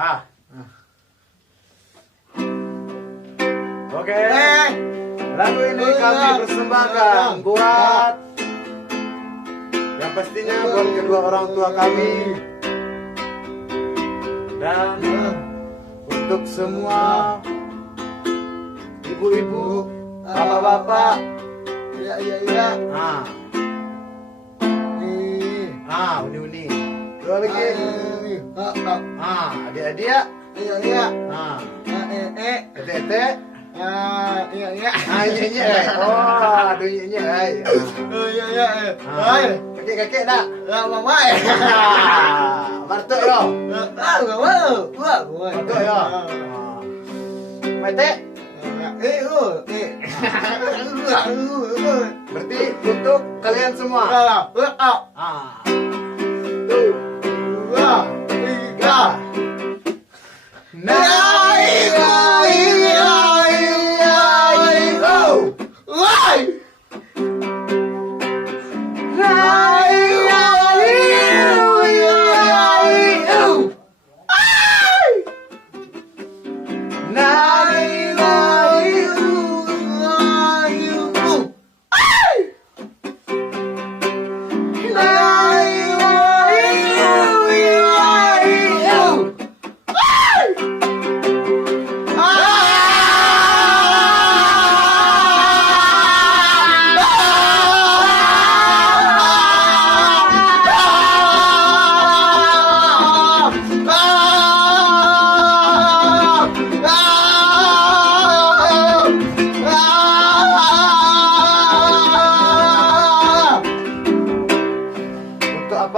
Ah. Oke. Lagu ini kami persembahkan buat yang pastinya buat kedua orang tua kami dan untuk semua ibu-ibu, bapak-bapak. Iya. Uni-uni. Dua lagi. Adik-adik. Iya. Ete-ete. Iya. Nyanyi. Oh, aduh nyanyi. Iya. Kakek-kakek dah. Mama. Martuk yo. Martuk Martuk yo. Mete. Berarti untuk kalian semua.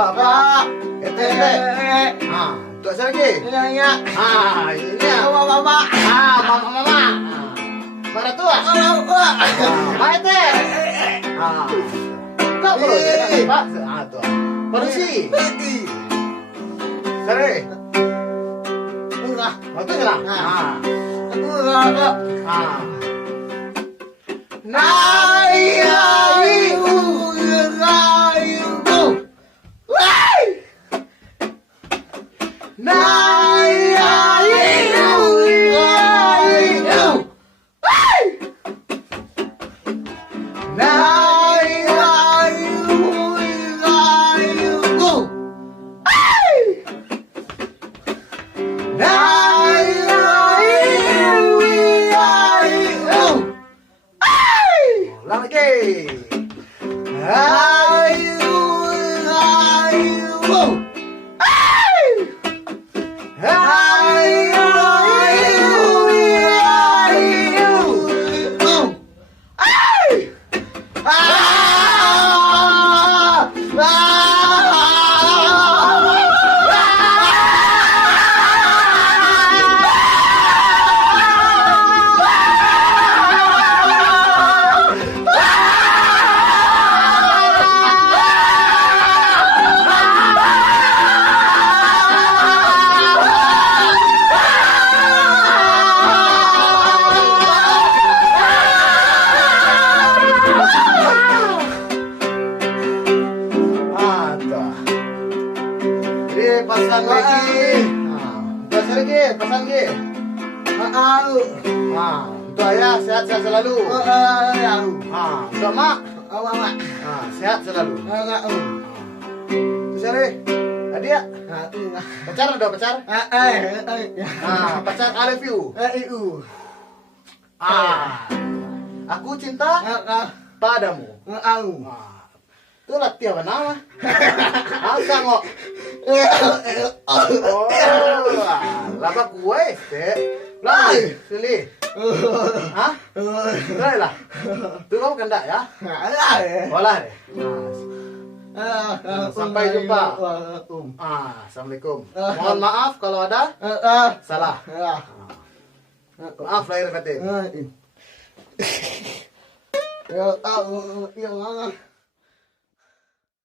Apa? Ete. Untuk siapa lagi? Iya. Ini ya. Mama. Mama. Mana tua? Ete. Kau perlu dia Pak. Tuh. Polisi. Sare. Betul lah. Pasang lagi. Pasang lagi. Untuk ayah sehat-sehat selalu. Untuk mak. Sehat selalu. Terus Ari, adik. Pacar udah pacar? Pacar I love you. Aku cinta padamu. Itulah tiap nama. Kok. Lapa kue, lah, sini. Lah. Tuh kamu kendak ya? Boleh deh. Sampai jumpa. Assalamualaikum. Mohon maaf kalau ada salah. Maaf lahir batin. Ya,